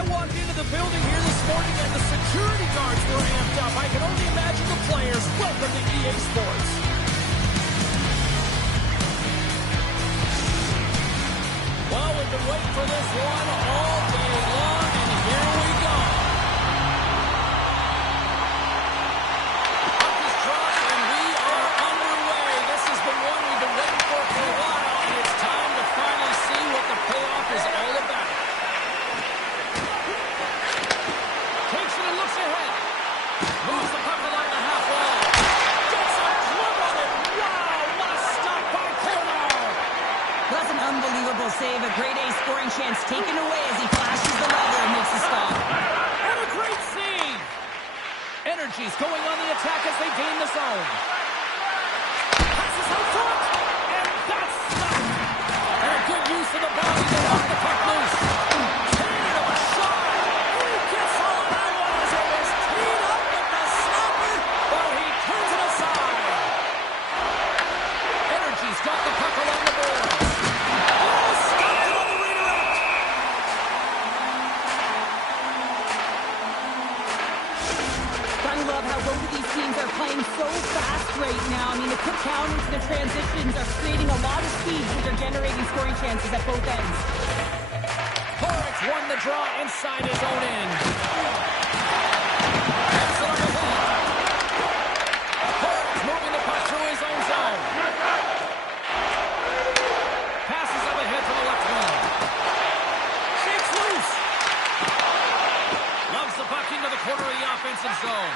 I walked into the building here this morning and the security guards were amped up. I can only imagine the players. Welcome to EA Sports. Well, we've been waiting for this one all day long, and here we go. Puck is dropped, and we are underway. This has been one we've been waiting for a while, and it's time to finally see what the payoff is all about. Takes it and looks ahead. Moves the puck along the half wall. Gets a glove on it. Wow, what a stop by Cornell. That's an unbelievable save. A grade A scoring chance taken away as he flashes the lever and makes the stop. And a great save. Energy's going on the attack as they gain the zone. Passes out front. And that's stopped. And a good use of the body to knock the puck loose. Cannon of a shot. He gets all of that one as it was teed up with the snapper. Well, he turns it aside. Energy's got the puck along the boards. Oh, stopped it on the redirect. I love how both of these teams are playing so fast right now. I mean, the quick counters, the transitions are creating a lot of speed, which are generating scoring chances at both ends. Horwitz won the draw inside his own end. Gets it on the wing. Horwitz moving the puck through his own zone. Passes up ahead to the left wing. Shakes loose. Loves the puck into the corner of the offensive zone.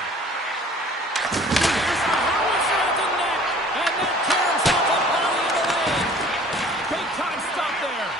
Here's the howitzer at the net. And that tears off a body in the lane. Big time stop there.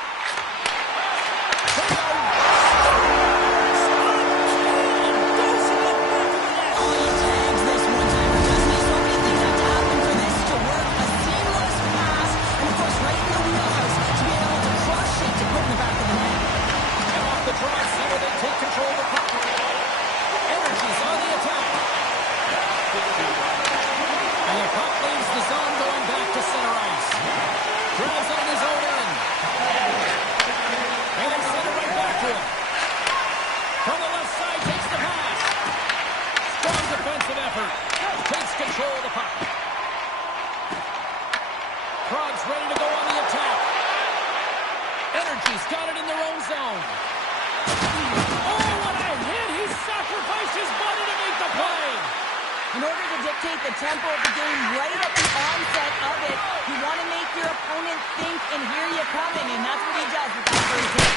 The tempo of the game right at the onset of it. You want to make your opponent think, and here you coming, and that's what he does with that first hit.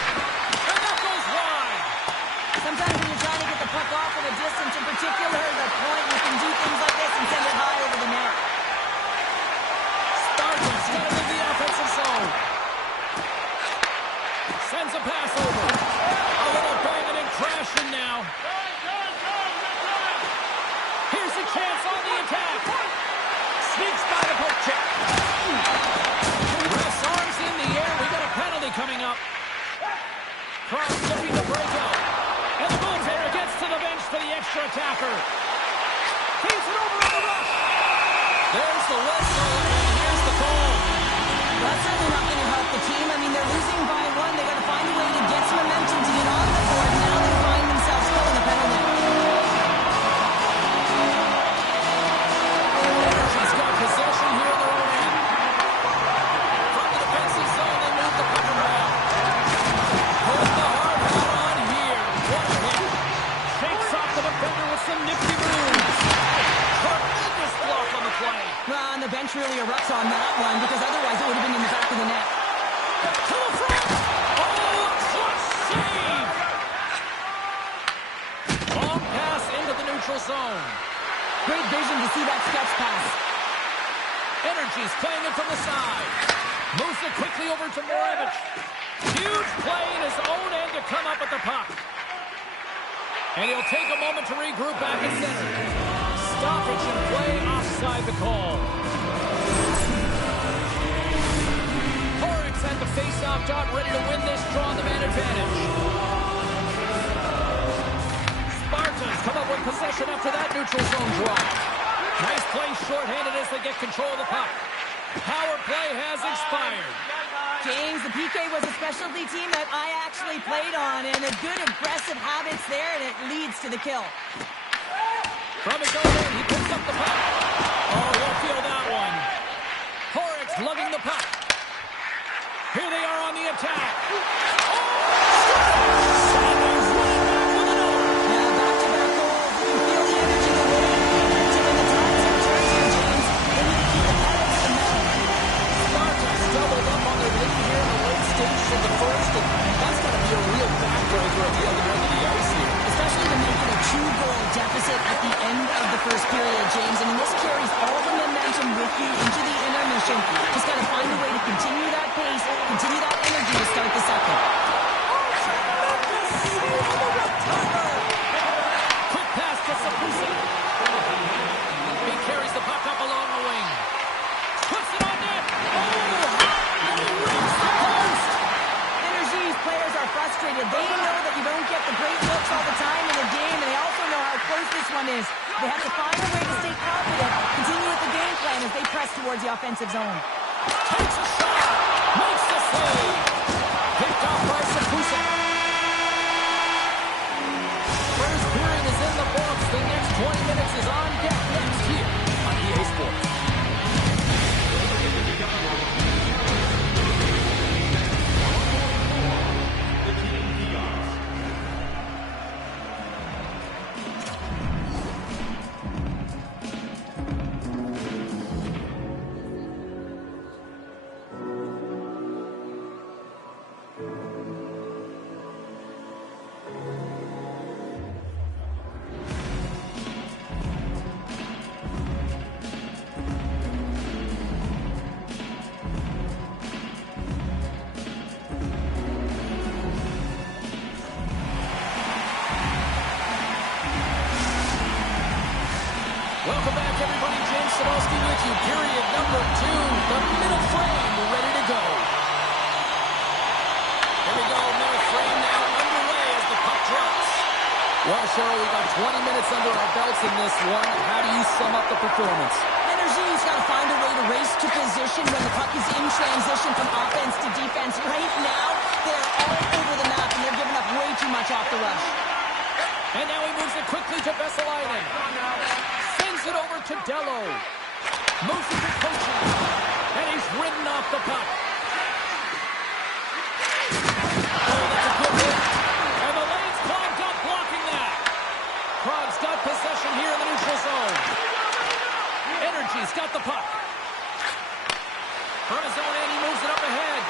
And that goes wide. Sometimes when you're trying to get the puck off from a distance, in particular the point, you can do things like this and send it high over the net. Sparta's got it in the offensive zone. Sends a pass over. A little banging and crashing now. Here's a chance on the attack. Sneaks by the poke check. Ref's arms in the air. We got a penalty coming up. Cross looking to break out. And the goaltender gets to the bench for the extra attacker. Feeds it over on the rush. There's the whistle, and here's the call. That's certainly not going to help the team. I mean, they're losing by one. They got to find a way to get some momentum to get on the board. Now they find themselves still in the penalty. Energy's got possession here in their own end. From the defensive zone, they move the puck around. Put the hard hat on here. What a hit. Shakes off the defender with some nifty moves. Tremendous block on the play. Well, and the bench really erupts on that one, because otherwise it would have been in the back of the net. To the front. Oh, clutch save. Long pass into the neutral zone. Great vision to see that stretch pass. Energy's playing it from the side. Moves it quickly over to Morevich. Huge play in his own end to come up with the puck. And he'll take a moment to regroup back at center. Stoppage and play offside the call. Horwitz at the face-off dot, ready to win this draw on the man advantage. Spartans come up with possession after that neutral zone draw. Nice play shorthanded as they get control of the puck. Power play has expired. James, the PK was a specialty team that I actually played on, and a good aggressive habits there, and it leads to the kill. From his own end, he picks up the puck. Oh, you'll feel that one. Horrocks lugging the puck. Here they are on the attack. Sanders running back with another. Yeah, back-to-back goals. You can feel the energy the way to when the tides are turned here, James. They need to keep the pedal to the metal. Spartans doubled up on their lead here in the late stages of the first, and that's going to be a real backbreaker at the other end of the ice here. Especially to make it a 2-goal deficit at the end of the first period, James. I mean, this carries all the momentum with you into the intermission. Just got to find a way to continue that pace, continue that energy to start the second. Quick pass to Sapusa. He carries the puck up along the wing. Puts it on net. And he rings the post. Energy's players are frustrated. They know that you don't get the great looks all the time in a game, and they also know how close this one is. They have to find a way to stay confident, continue with the game plan as they press towards the offensive zone. Takes a shot. Makes the save. Picked off by Sapusa. First period is in the books. The next 20 minutes is on deck next here on EA Sports. Welcome back, everybody. James Cebulski with you. Period number 2. The middle frame ready to go. Here we go. Middle frame now underway as the puck drops. Well, Cheryl, we got 20 minutes under our belts in this one. How do you sum up the performance? Energy's got to find a way to race to position when the puck is in transition from offense to defense. Right now, they're all over the map, and they're giving up way too much off the rush. And now he moves it quickly to Vesalainen. Sends it over to Dello. Moves it to Kochi. And he's ridden off the puck. Oh, that's a good hit. And the lane's clogged up blocking that. Prague's got possession here in the neutral zone. Energy's got the puck. From his own end, he moves it up ahead.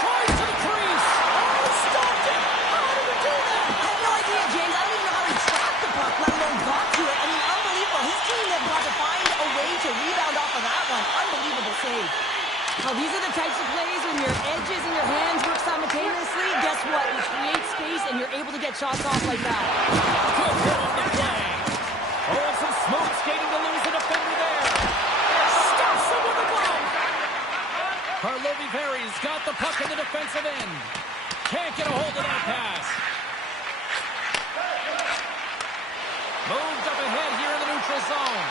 Tries to the crease. Oh, stopped it. How did he do that? I have no idea, James. I don't even know how he tracked the puck, let alone got to it. I mean, unbelievable. His team has got to find a way to rebound off of that one. Unbelievable save. Well, these are the types of plays when your edges and your hands work simultaneously. Guess what? You create space and you're able to get shots off like that. Good hit on the play. Oh, some smooth skating to lose a defender there. Stops him with a glove. Karlovy Vary's got the puck in the defensive end. Can't get a hold of that pass. Moved up ahead here in the neutral zone.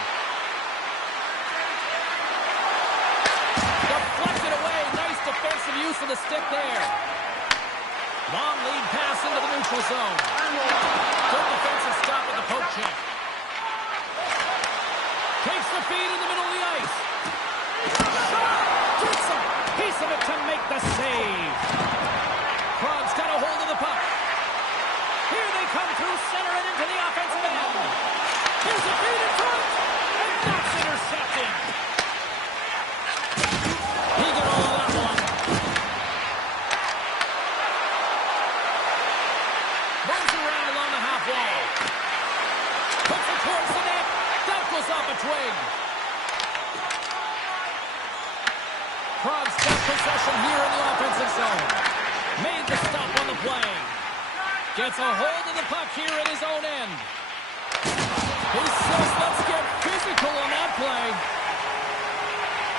Deflected away. Nice defensive use of the stick there. Long lead pass into the neutral zone. Good defensive stop at the poke check. Takes the feed in the middle of the ice. Gets a piece of it to make the save. Prague's got a hold of the puck. Here they come through center and into the offensive end. Here's a feed in front. And that's intercepted. He got all of that one. Moves around along the half wall. Puts it towards the net. That goes off a twig. Prague's got possession here in the offensive zone. Made the stop on the play. Gets a hold of the puck here at his own end. He says, let's get physical on that play.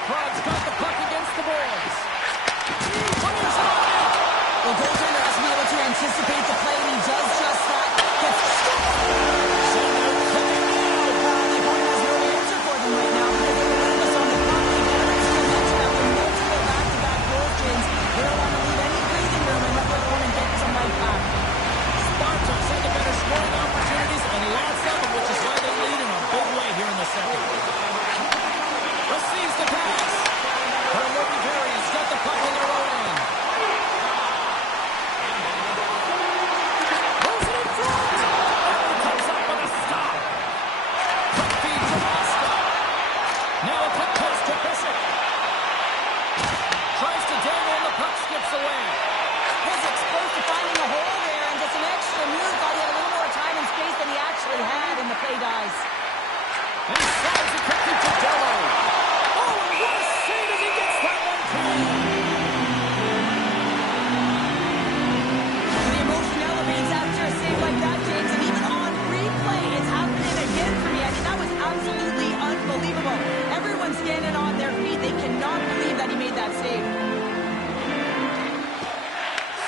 Prague's got the puck against the boards. Fires it on it. Well, goaltender has to be able to anticipate the play, and he does just that. Gets Send out cooking now. the opponent has no answer for them right now because they're relentless on the puck. They better And he slides it quickly to Dello. Oh, and what a save as he gets that one clean. The emotion elevates after a save like that, James, and even on replay, it's happening again for me. I mean, that was absolutely unbelievable. Everyone's standing on their feet. They cannot believe that he made that save.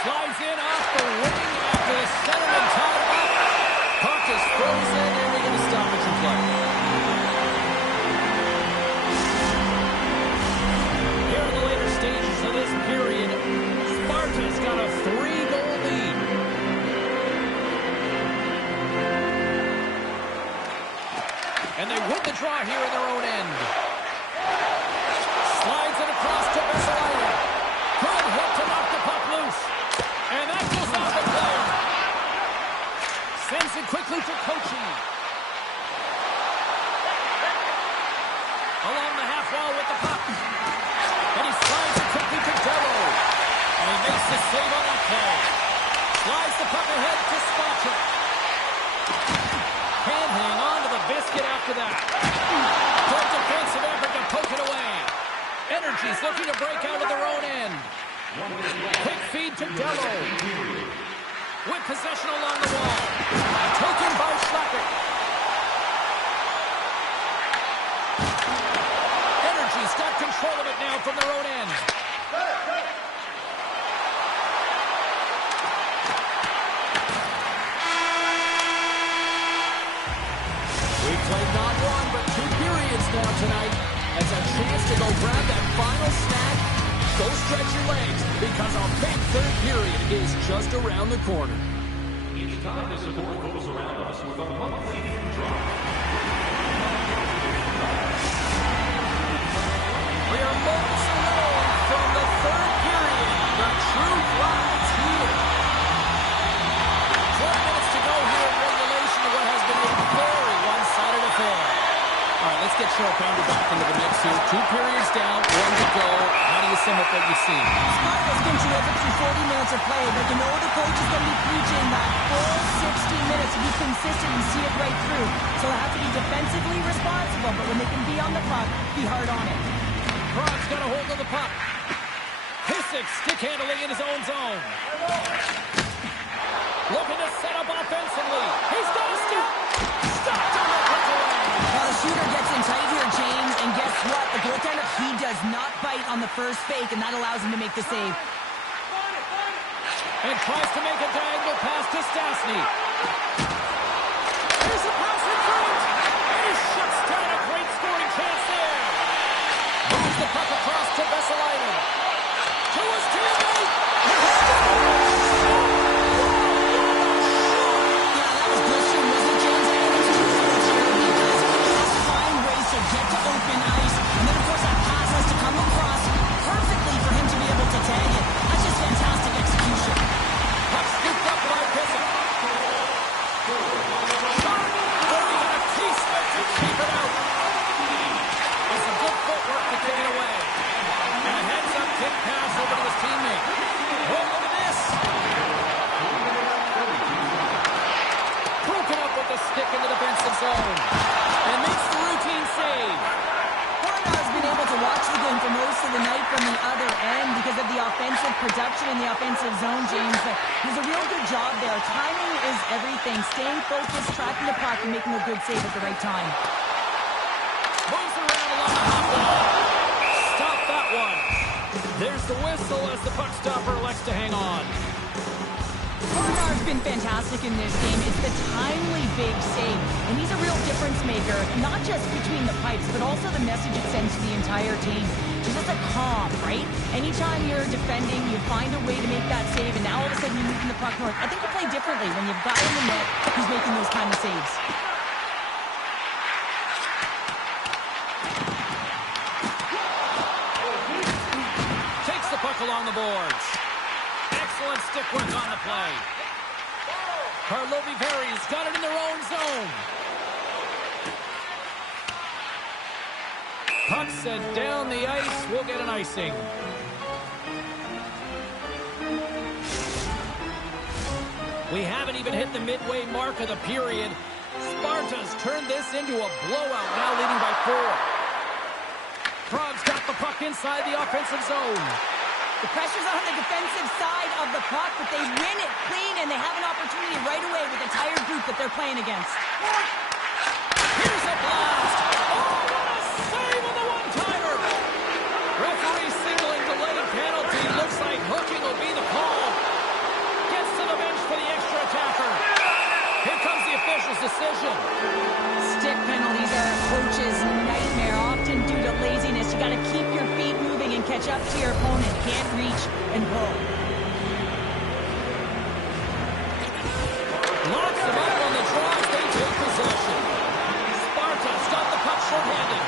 Slides in off the wing after the centerman tied him up. Puck is frozen, and we're going to stop it from play. Here in the later stages of this period, Sparta's got a 3-goal lead. And they win the draw here in their own end. Slides it across to Vesalainen. Good hit to knock the puck loose. And that goes off the player. Sends it quickly to Kochi. Along the half wall with the puck. And he slides it quickly to Dello. And he makes the save on that play. Slides the puck ahead to Sparta. Can't hang on to the biscuit after that. Good defensive effort to poke it away. Energy's looking to break out of their own end. Quick feed to Dello. With possession along the wall. Taken by Schlappert. Energy's got control of it now from their own end. We've played not one, but 2 periods now tonight. It's a chance to go grab that final snack. Go stretch your legs, because our big third period is just around the corner. It's time to support those around us with a monthly drop. We are moments away from the third period. The true lies here. 12 minutes to go here in regulation of what has been a very one-sided affair. All right, let's get Sharpander back into the mix here. 2 periods down, 1 to go. How do you sum up what you've seen? Sparta's been terrific through 40 minutes of play, but you know the coach is going to be preaching that full 60 minutes to be consistent and see it right through. So they have to be defensively responsible, but when they can be on the puck, be hard on it. Prague's got a hold of the puck. Pissick stick handling in his own zone. Looking to set up offensively. He's got a stop. Stopped on the puck away. Well, the shooter gets in tight here, James, and guess what? The goaltender, he does not bite on the first fake, and that allows him to make the save. And tries to make a diagonal pass to Stastny. Here's a pass in front. And he shuts down a great scoring chance there. Moves the puck across to Vesalainen. To his teammate. Yeah, that was blistering, wasn't it, James? And it's too blistering because he has to find ways to get to open ice, and then, of course, that pass has to come across perfectly for him to be able to tag it. That's just fantastic execution. Puck scooped up by Pissick. To keep it out. With some good footwork to take it away. And a heads-up kick pass over to his teammate. Oh, look at this. Broken up with the stick in the defensive zone. And makes the routine save. Has been able to watch the game for most of the night from the other end because of the offensive production in the offensive zone, James. But he's a real good job there. Timing is everything. Staying focused, tracking the puck, and making a good save at the right time. Moves around along the half wall. Stop that one. There's the whistle as the puck stopper elects to hang on. Bernard's been fantastic in this game. It's the timely big save, and he's a real difference maker, not just between the pipes, but also the message it sends to the entire team. Just a calm, right? Anytime you're defending, you find a way to make that save, and now all of a sudden you're moving the puck north. I think you play differently when you've got in the net who's making those kind of saves. Takes the puck along the boards. Excellent stick work on the play. Karlovy Vary's got it in their own zone. Puck sent down the ice. We'll get an icing. We haven't even hit the midway mark of the period. Sparta's turned this into a blowout, now leading by 4. Prague's got the puck inside the offensive zone. The pressure's on the defensive side of the puck, but they win it clean, and they have an opportunity right away with the tired group that they're playing against. Here's a blast. Oh, what a save on the one-timer. Referee signaling delayed penalty. Looks like hooking will be the call. Gets to the bench for the extra attacker. Here comes the official's decision. Stick penalties are a coach's nightmare, often due to laziness. You got to keep your feet moving and catch up to your opponent. Can't reach and pull. Locks them up on the draw as they take possession. Sparta's got the puck short-handed.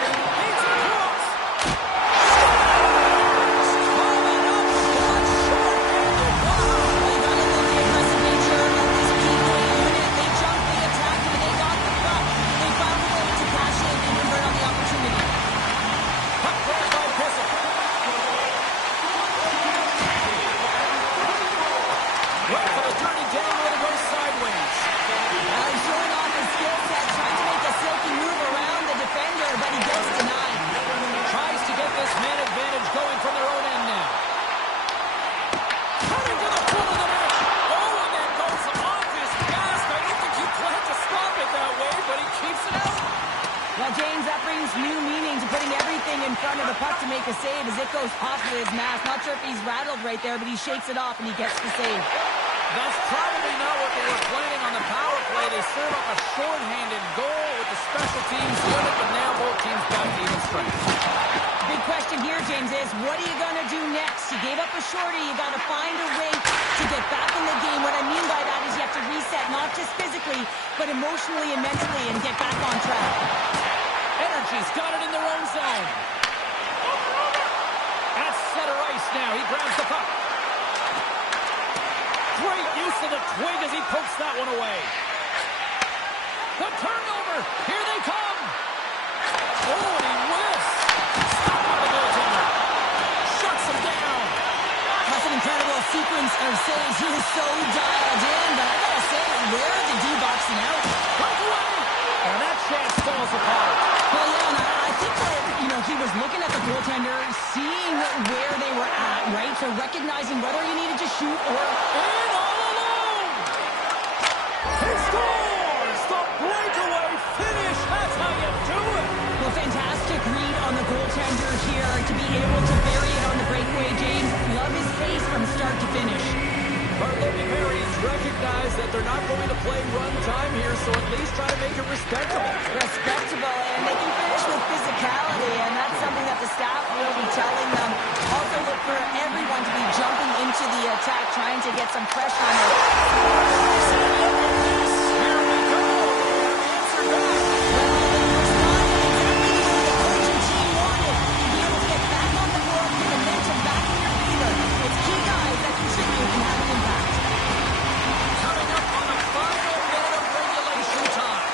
He's across. Coming up, shot short-handed. Wow. Well, you got to love the aggressive nature of this PK unit. They jumped, they attacked, and they got the puck. They found a way to cash in and convert on the opportunity. Puck grabbed by Pissel. Wait for the dirty down when it goes sideways. Showing off his skill set, trying to make a silky move around the defender, but he gets denied. Tries to get this man advantage going from their own end now. Cutting to the front of the net. Oh, and that goes off his mask. I don't think he planned to stop it that way, but he keeps it out. Well, James, that brings new meaning to putting everything in front of the puck to make a save as it goes off with his mask. Not sure if he's rattled right there, but he shakes it off and he gets the save. That's probably not what they were planning on the power play. They serve up a short-handed goal with the special teams unit, but now both teams back to even strength. Big question here, James, is what are you going to do next? You gave up a shorty. You got to find a way to get back in the game. What I mean by that is you have to reset, not just physically, but emotionally and mentally, and get back on track. Energy's got it in their own zone. At center ice now. He grabs the puck. Great use of the twig as he pokes that one away. The turnover. Here they come. Oh, and he whiffs. Stop on the goaltender. Shuts him down. That's an incredible sequence of saves. He was so dialed in, but I got to say, where are the D-boxing out? Breakaway. And that chance falls apart. Well, yeah, and I think that, he was looking at the goaltender, seeing where they were at, right? So recognizing whether he needed to shoot or... In all alone. He scores. The breakaway finish. That's how you do it. Well, fantastic read on the goaltender here to be able to bury it on the breakaway, James. Love his pace from start to finish. Barlovi Perry's recognize that they're not going to play run time here, so at least try to make it respectable. Respectable, and they can finish with physicality, and that's something that the staff will be telling them. Also look for everyone to be jumping into the attack, trying to get some pressure on them. Here we go. Answer back. Well, they responded exactly the way the coaching team wanted. To be able to get back on the board, get momentum back in your favor. It's key guys that contribute and have an impact. Coming up on the final minute of regulation time.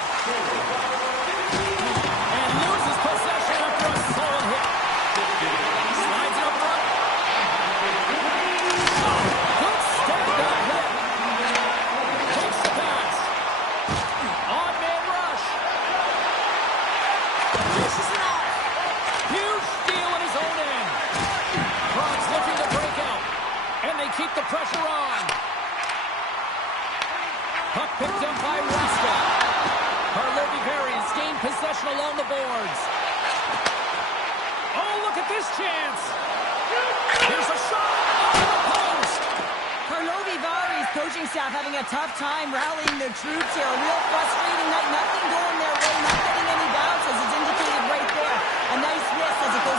And loses possession after a solid hit. Slides it up front. Good step back hit. Takes the pass. On-man rush. Dishes it off. Huge steal in his own end. Prague's looking to break out. And they keep the pressure on. Puck picked up by Rasta. Barlovi Perry's gained possession along the boards. Oh, look at this chance. Here's a shot on the post. Karlovy Vary's coaching staff having a tough time rallying their troops here. A real frustrating night. Nothing going their way, not getting any bounces. It's indicated right there. A nice miss as it goes